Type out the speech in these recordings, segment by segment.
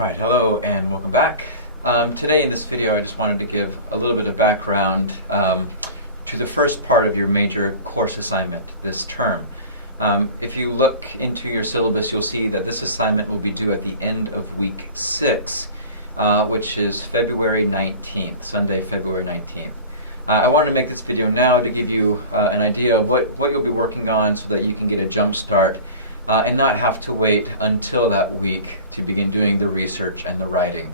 Right, hello and welcome back. Today in this video I just wanted to give a little bit of background to the first part of your major course assignment this term. If you look into your syllabus, you'll see that this assignment will be due at the end of week 6, which is February 19th, Sunday, February 19th. I wanted to make this video now to give you an idea of what you'll be working on so that you can get a jump start and not have to wait until that week to begin doing the research and the writing.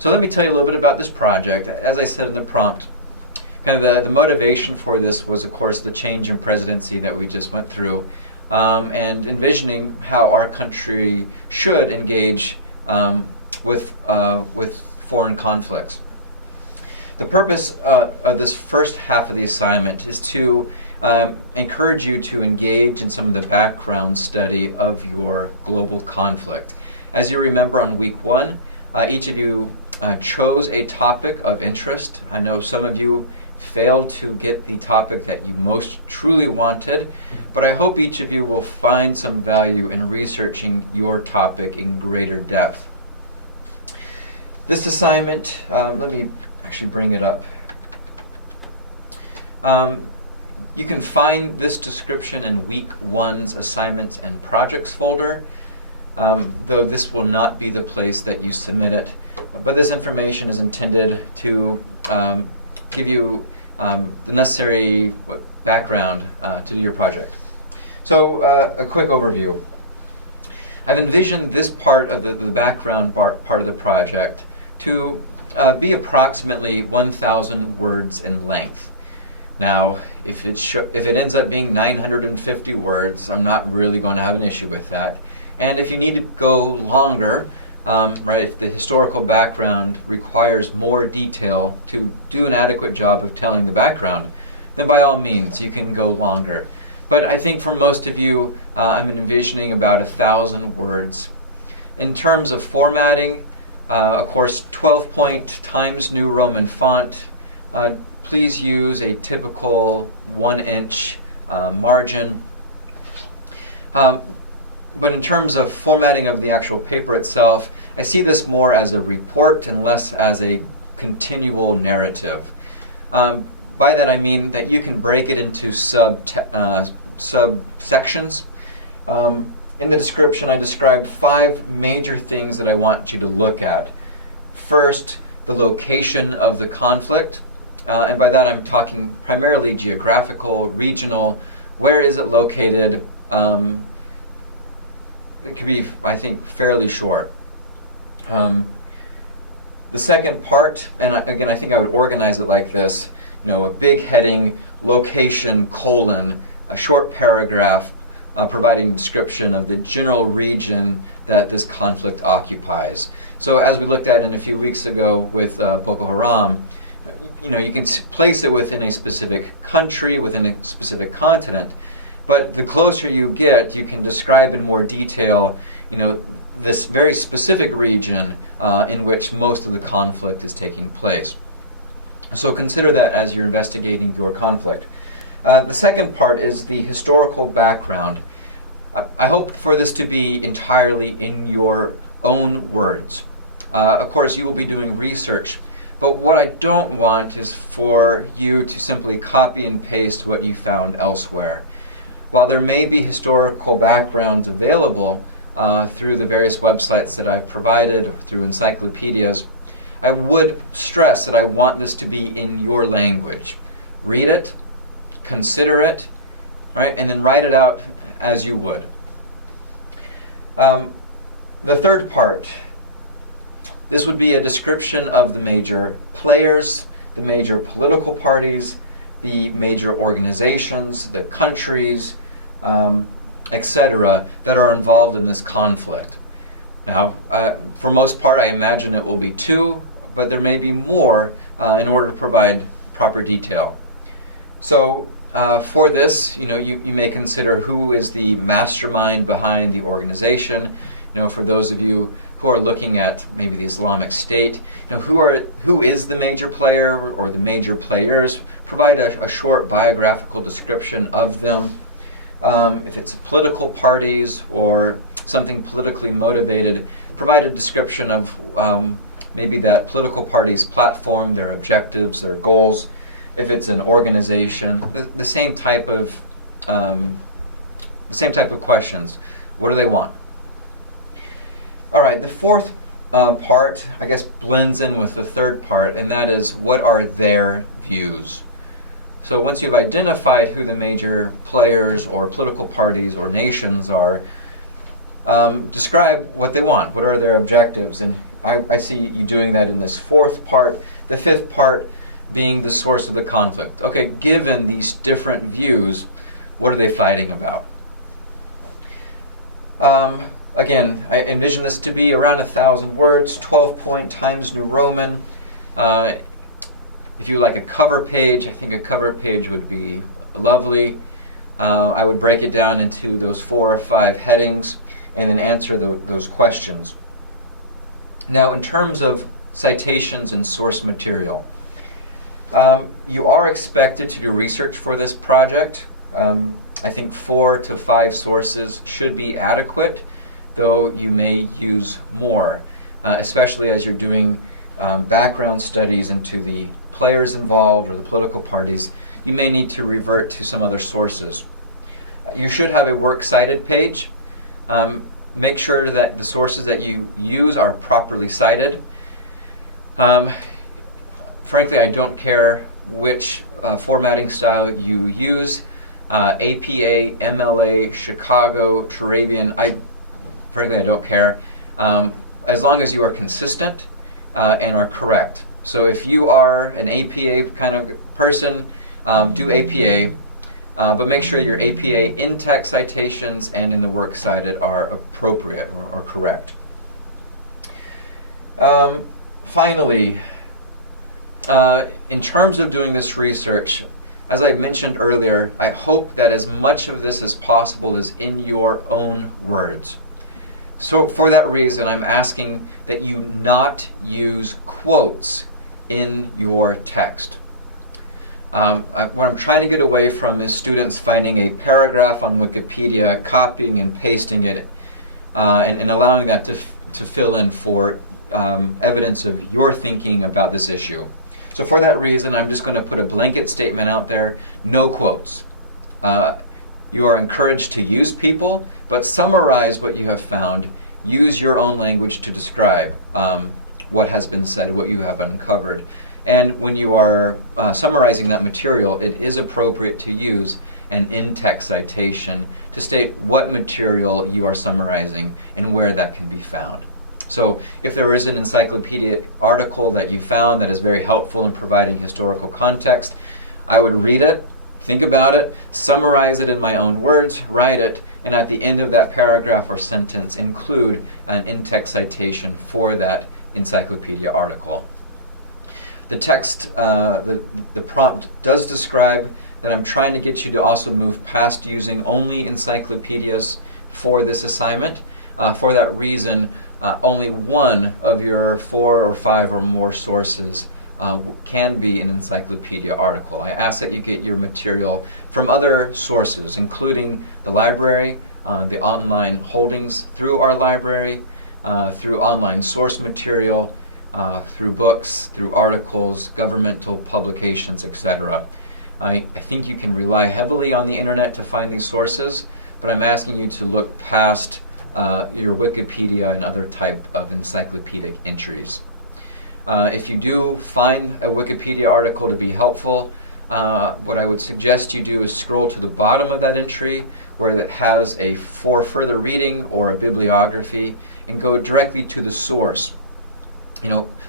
So let me tell you a little bit about this project. As I said in the prompt, kind of the motivation for this was, of course, the change in presidency that we just went through, and envisioning how our country should engage with foreign conflicts. The purpose of this first half of the assignment is to encourage you to engage in some of the background study of your global conflict. As you remember on week 1, each of you chose a topic of interest. I know some of you failed to get the topic that you most truly wanted, but I hope each of you will find some value in researching your topic in greater depth. This assignment, let me actually bring it up. You can find this description in week 1's assignments and projects folder, though this will not be the place that you submit it. But this information is intended to give you the necessary background to your project. So a quick overview. I've envisioned this part of the background part of the project to be approximately 1,000 words in length. Now, if it ends up being 950 words, I'm not really going to have an issue with that. And if you need to go longer, right, if the historical background requires more detail to do an adequate job of telling the background, then by all means, you can go longer. But I think for most of you, I'm envisioning about 1,000 words. In terms of formatting, of course, 12-point Times New Roman font. Please use a typical 1-inch margin. But in terms of formatting of the actual paper itself, I see this more as a report and less as a continual narrative. By that I mean that you can break it into subsections. In the description, I described 5 major things that I want you to look at. First, the location of the conflict. And by that I'm talking primarily geographical, regional. Where is it located? It could be, I think, fairly short. The second part, and again, I think I would organize it like this, a big heading, location, colon, a short paragraph providing description of the general region that this conflict occupies. So as we looked at in a few weeks ago with Boko Haram, you can place it within a specific country, within a specific continent, but the closer you get, you can describe in more detail, this very specific region in which most of the conflict is taking place. So consider that as you're investigating your conflict. The second part is the historical background. I hope for this to be entirely in your own words. Of course, you will be doing research, but what I don't want is for you to simply copy and paste what you found elsewhere. While there may be historical backgrounds available through the various websites that I've provided, through encyclopedias, I would stress that I want this to be in your language. Read it, consider it, right, and then write it out as you would. The third part, this would be a description of the major players, the major political parties, the major organizations, the countries, etc., that are involved in this conflict. Now, for most part, I imagine it will be 2, but there may be more in order to provide proper detail. So, for this, you may consider who is the mastermind behind the organization. For those of you who are looking at maybe the Islamic State, who is the major player or the major players? Provide a short biographical description of them. If it's political parties or something politically motivated, provide a description of maybe that political party's platform, their objectives, their goals. If it's an organization, the same type of questions. What do they want? All right, the fourth part, I guess, blends in with the third part, and that is, what are their views? So once you've identified who the major players or political parties or nations are, describe what they want. What are their objectives? And I see you doing that in this fourth part. The fifth part being the source of the conflict. Okay, given these different views, what are they fighting about? Again, I envision this to be around 1,000 words, 12-point Times New Roman. If you like a cover page, I think a cover page would be lovely. I would break it down into those 4 or 5 headings and then answer those questions. Now, in terms of citations and source material, you are expected to do research for this project. I think 4 to 5 sources should be adequate, though you may use more, especially as you're doing background studies into the players involved or the political parties. You may need to revert to some other sources. You should have a works cited page. Make sure that the sources that you use are properly cited. Frankly, I don't care which formatting style you use. APA, MLA, Chicago, Sharabian, frankly, I don't care. As long as you are consistent and are correct. So if you are an APA kind of person, do APA, but make sure your APA in-text citations and in the works cited are appropriate or correct. Finally, in terms of doing this research, as I mentioned earlier, I hope that as much of this as possible is in your own words. So for that reason, I'm asking that you not use quotes in your text. What I'm trying to get away from is students finding a paragraph on Wikipedia, copying and pasting it, and allowing that to fill in for evidence of your thinking about this issue. So for that reason, I'm just going to put a blanket statement out there, no quotes. You are encouraged to use people, but summarize what you have found. Use your own language to describe what has been said, what you have uncovered. And when you are summarizing that material, it is appropriate to use an in-text citation to state what material you are summarizing and where that can be found. So if there is an encyclopedic article that you found that is very helpful in providing historical context, I would read it, think about it, summarize it in my own words, write it, and at the end of that paragraph or sentence include an in-text citation for that encyclopedia article. The text, the prompt does describe that I'm trying to get you to also move past using only encyclopedias for this assignment. For that reason, only one of your 4 or 5 or more sources can be an encyclopedia article. I ask that you get your material from other sources, including the library, the online holdings through our library, through online source material, through books, through articles, governmental publications, etc. I think you can rely heavily on the internet to find these sources, but I'm asking you to look past your Wikipedia and other type of encyclopedic entries. If you do find a Wikipedia article to be helpful, what I would suggest you do is scroll to the bottom of that entry where it has a for further reading or a bibliography and go directly to the source.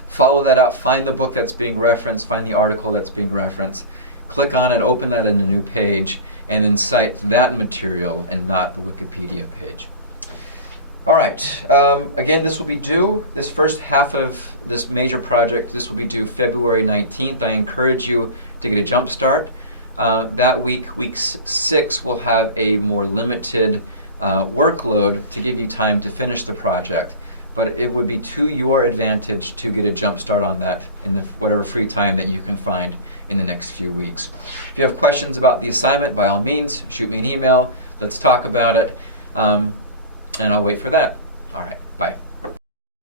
Follow that out, find the book that's being referenced, find the article that's being referenced, click on it, open that in a new page, and then cite that material and not the Wikipedia page. All right, again, this will be due, this first half of this major project, this will be due February 19th. I encourage you to get a jump start. That week, week 6, will have a more limited workload to give you time to finish the project. But it would be to your advantage to get a jump start on that in whatever free time that you can find in the next few weeks. If you have questions about the assignment, by all means, shoot me an email. Let's talk about it. And I'll wait for that. All right.